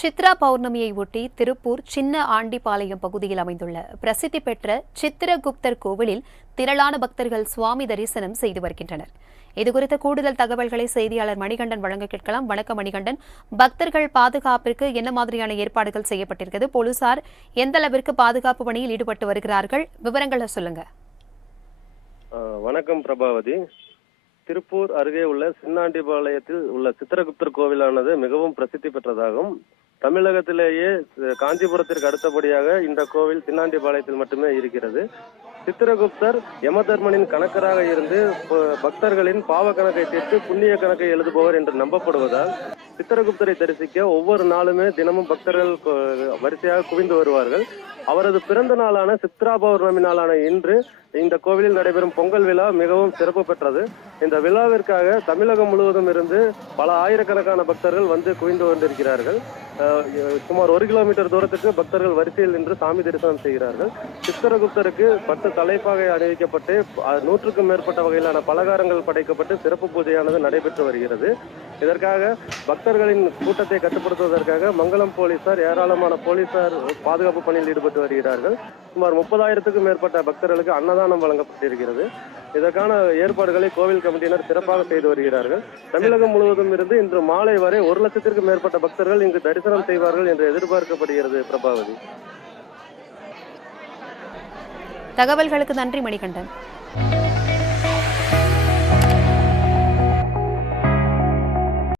சித்ரா பௌர்ணமியை ஒட்டி திருப்பூர் சின்ன ஆண்டிபாளையம் பகுதியில் அமைந்துள்ள பிரசித்தி பெற்ற சித்திரகுப்தர் கோவிலில் திரளான பக்தர்கள் சுவாமி தரிசனம் செய்து வருகின்றனர். இதுகுறித்த கூடுதல் தகவல்களை செய்தியாளர் மணிகண்டன் வழங்க கேட்கலாம். வணக்கம் மணிகண்டன். பக்தர்கள் பாதுகாப்பிற்கு என்ன மாதிரியான ஏற்பாடுகள் செய்யப்பட்டிருக்கிறது? போலீசார் எந்த அளவிற்கு பாதுகாப்பு பணியில் ஈடுபட்டு வருகிறார்கள்? விவரங்களை சொல்லுங்க. வணக்கம் பிரபாவதி. திருப்பூர் அருகே உள்ள சின்னாண்டிபாளையத்தில் உள்ள சித்திரகுப்தர் கோவிலானது மிகவும் பிரசித்தி பெற்றதாகும். தமிழகத்திலேயே காஞ்சிபுரத்திற்கு அடுத்தபடியாக இந்த கோவில் சின்னாண்டிபாளையத்தில் மட்டுமே இருக்கிறது. சித்திரகுப்தர் யமதர்மனின் கணக்கராக இருந்து பக்தர்களின் பாவ கணக்கை தீர்த்து புண்ணிய கணக்கை எழுதுபவர் என்று நம்பப்படுவதால் சித்திரகுப்தரை தரிசிக்க ஒவ்வொரு நாளுமே தினமும் பக்தர்கள் வரிசையாக குவிந்து வருவார்கள். அவரது பிறந்த நாளான சித்ரா பௌர்ணமி நாளான இன்று இந்த கோவிலில் நடைபெறும் பொங்கல் விழா மிகவும் சிறப்பு பெற்றது. இந்த விழாவிற்காக தமிழகம் முழுவதும் இருந்து பல ஆயிரக்கணக்கான பக்தர்கள் வந்து குவிந்து கொண்டிருக்கிறார்கள். சுமார் 1 கிலோமீட்டர் தூரத்துக்கு பக்தர்கள் வரிசையில் நின்று சாமி தரிசனம் செய்கிறார்கள். சித்திரகுப்தருக்கு 10 தலைப்பாகை அணிவிக்கப்பட்டு 100க்கும் மேற்பட்ட வகையிலான பலகாரங்கள் படைக்கப்பட்டு சிறப்பு பூஜையானது நடைபெற்று வருகிறது. இதற்காக பக்தர்களின் கூட்டத்தை கட்டுப்படுத்துவதற்காக மங்களம் போலீசார் ஏராளமான போலீசார் பாதுகாப்பு பணியில் ஈடுபட்டு வருகிறார்கள். சுமார் 30,000க்கும் மேற்பட்ட பக்தர்களுக்கு அன்னதானம் வழங்கப்பட்டிருக்கிறது. இதற்கான ஏற்பாடுகளை கோவில் கமிட்டியினர் சிறப்பாக செய்து வருகிறார்கள். தமிழகம் முழுவதும் இருந்து இன்று மாலை வரை 1 லட்சத்திற்கும் மேற்பட்ட பக்தர்கள் இங்கு தரிசனம் செய்வார்கள் என்று எதிர்பார்க்கப்படுகிறது. பிரபாவதி, தகவல்களுக்கு நன்றி மணிகண்டன்.